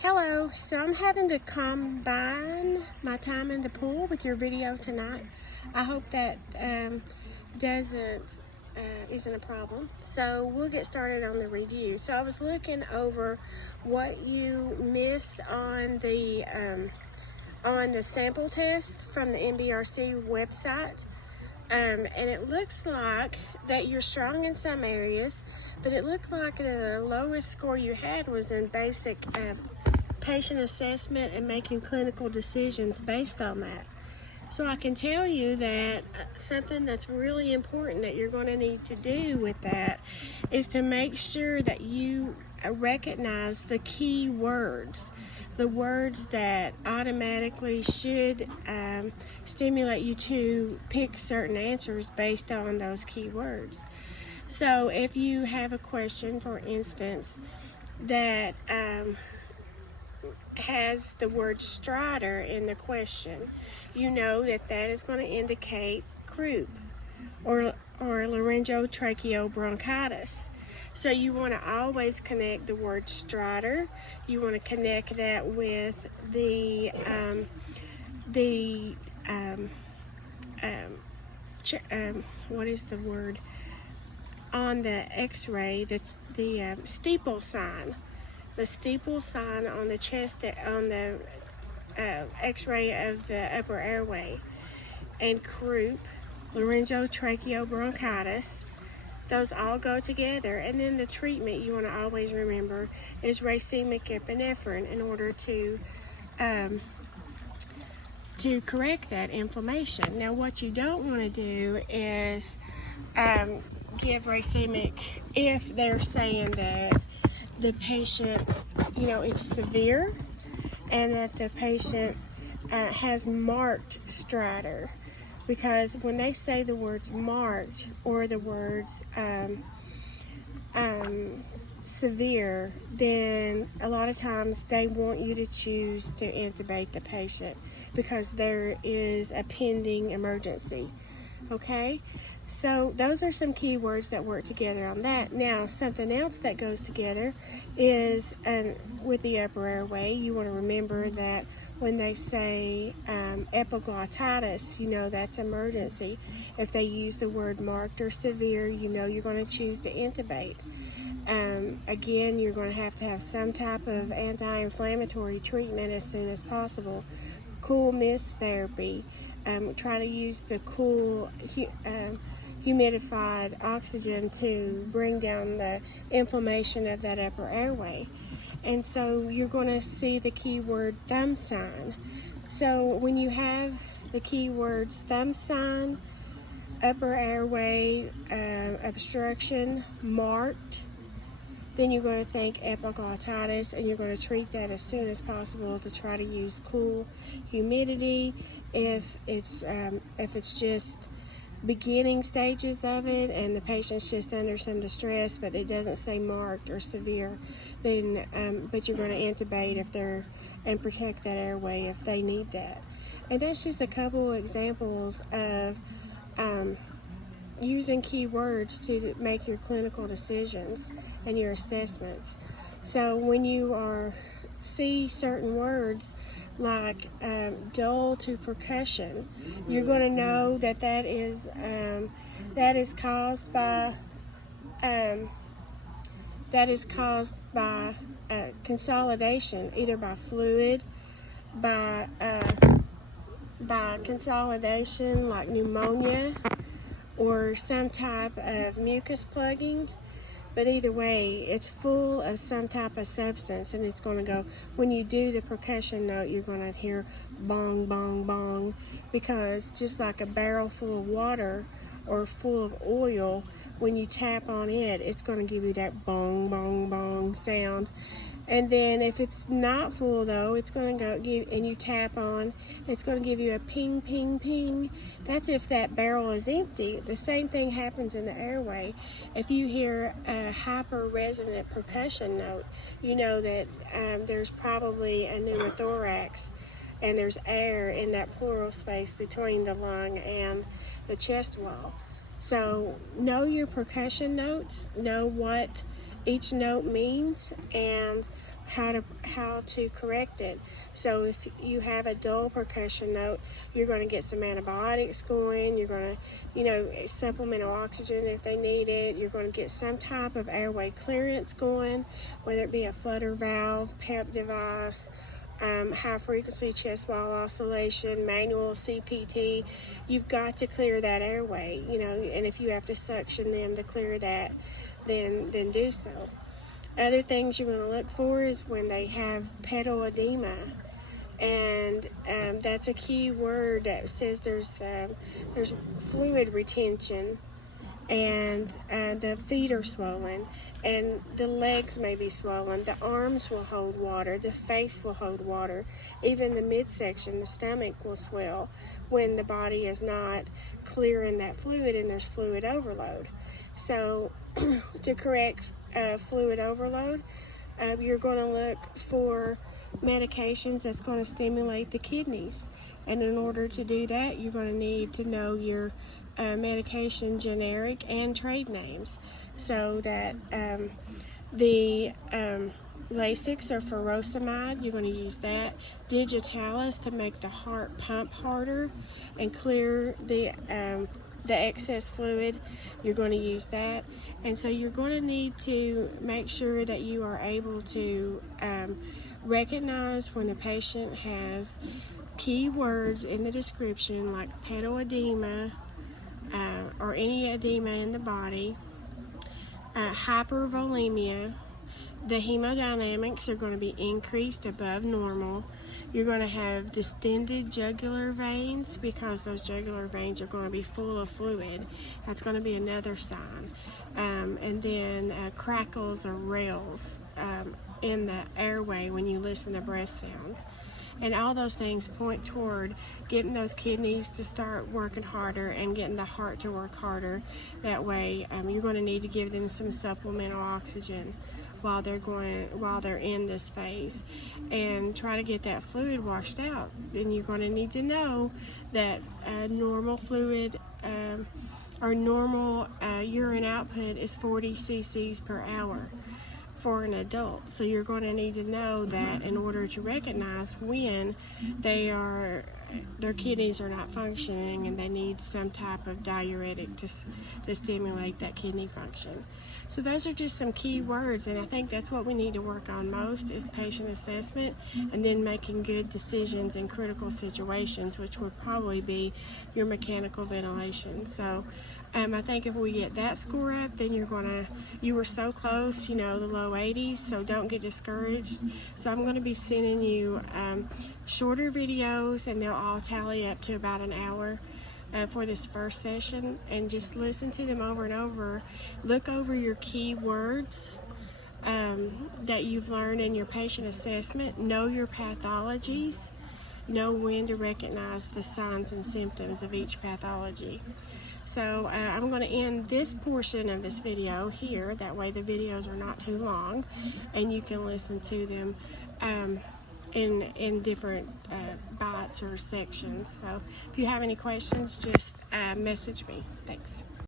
Hello, so I'm having to combine my time in the pool with your video tonight. I hope that doesn't isn't a problem. So we'll get started on the review. So I was looking over what you missed on the sample test from the NBRC website. And it looks like that you're strong in some areas, but it looked like the lowest score you had was in basic patient assessment and making clinical decisions based on that. So I can tell you that something that's really important that you're going to need to do with that is to make sure that you recognize the key words, the words that automatically should stimulate you to pick certain answers based on those key words. So if you have a question, for instance, that has the word stridor in the question, you know that is going to indicate croup or laryngotracheobronchitis. So you want to always connect the word stridor. You want to connect that with what is the word on the X-ray? The steeple sign. The steeple sign on the chest, on the X-ray of the upper airway, and croup, laryngotracheobronchitis, those all go together. And then the treatment you want to always remember is racemic epinephrine in order to correct that inflammation. Now, what you don't want to do is give racemic if they're saying that the patient, it's severe and that the patient has marked stridor. Because when they say the words marked or the words severe, then a lot of times they want you to choose to intubate the patient because there is a pending emergency. Okay? So those are some key words that work together on that. Now, something else that goes together is with the upper airway, you want to remember that when they say epiglottitis, that's emergency. If they use the word marked or severe, you're going to choose to intubate. Again, you're going to have some type of anti-inflammatory treatment as soon as possible. Cool mist therapy. Try to use the cool humidified oxygen to bring down the inflammation of that upper airway. And so you're going to see the keyword thumb sign. So when you have the keywords thumb sign, upper airway obstruction marked, then you're going to think epiglottitis, and you're going to treat that as soon as possible to try to use cool humidity. If it's just beginning stages of it and the patient's just under some distress but it doesn't say marked or severe, then but you're going to intubate if they're and protect that airway if they need that. And that's just a couple examples of using keywords to make your clinical decisions and your assessments. So when you see certain words like dull to percussion, you're going to know that is caused by consolidation, either by fluid, by consolidation like pneumonia, or some type of mucus plugging. But either way, it's full of some type of substance, and it's going to go, when you do the percussion note, you're going to hear bong, bong, bong, because just like a barrel full of water or full of oil, when you tap on it, it's going to give you that bong, bong, bong sound. And then if it's not full though, it's going to and you tap on, it's going to give you a ping, ping, ping. That's if that barrel is empty. The same thing happens in the airway. If you hear a hyper-resonant percussion note, you know that there's probably a pneumothorax and there's air in that pleural space between the lung and the chest wall. So know your percussion notes, know what each note means, and how to correct it. So if you have a dull percussion note, you're going to get some antibiotics going. You're going to, supplemental oxygen if they need it. You're going to get some type of airway clearance going, whether it be a flutter valve, PEP device, high frequency chest wall oscillation, manual CPT. You've got to clear that airway, and if you have to suction them to clear that, then do so. Other things you're going to look for is when they have pedal edema, and that's a key word that says there's fluid retention, and the feet are swollen, and the legs may be swollen. The arms will hold water, the face will hold water, even the midsection, the stomach will swell when the body is not clearing that fluid and there's fluid overload. So to correct fluid overload, you're going to look for medications that's going to stimulate the kidneys, and in order to do that, you're going to need to know your medication generic and trade names, so that the Lasix or furosemide, you're going to use that. Digitalis to make the heart pump harder and clear the excess fluid, you're going to use that. And so you're going to need to make sure that you are able to recognize when the patient has key words in the description like pedal edema or any edema in the body, hypervolemia. The hemodynamics are going to be increased above normal. You're going to have distended jugular veins because those jugular veins are going to be full of fluid. That's going to be another sign. And then crackles or rails in the airway when you listen to breath sounds. And all those things point toward getting those kidneys to start working harder and getting the heart to work harder. That way, you're going to need to give them some supplemental oxygen while they're in this phase, and try to get that fluid washed out. And you're going to need to know that normal fluid or normal urine output is 40 cc's per hour for an adult. So you're going to need to know that in order to recognize when their kidneys are not functioning and they need some type of diuretic to stimulate that kidney function. So those are just some key words, and I think that's what we need to work on most is patient assessment, and then making good decisions in critical situations, which would probably be your mechanical ventilation. So I think if we get that score up, then you were so close, the low 80s, so don't get discouraged. So I'm going to be sending you shorter videos, and they'll all tally up to about an hour for this first session, and just listen to them over and over. Look over your key words that you've learned in your patient assessment. Know your pathologies. Know when to recognize the signs and symptoms of each pathology. So I'm going to end this portion of this video here. That way the videos are not too long and you can listen to them in different bites or sections. So if you have any questions, just message me. Thanks.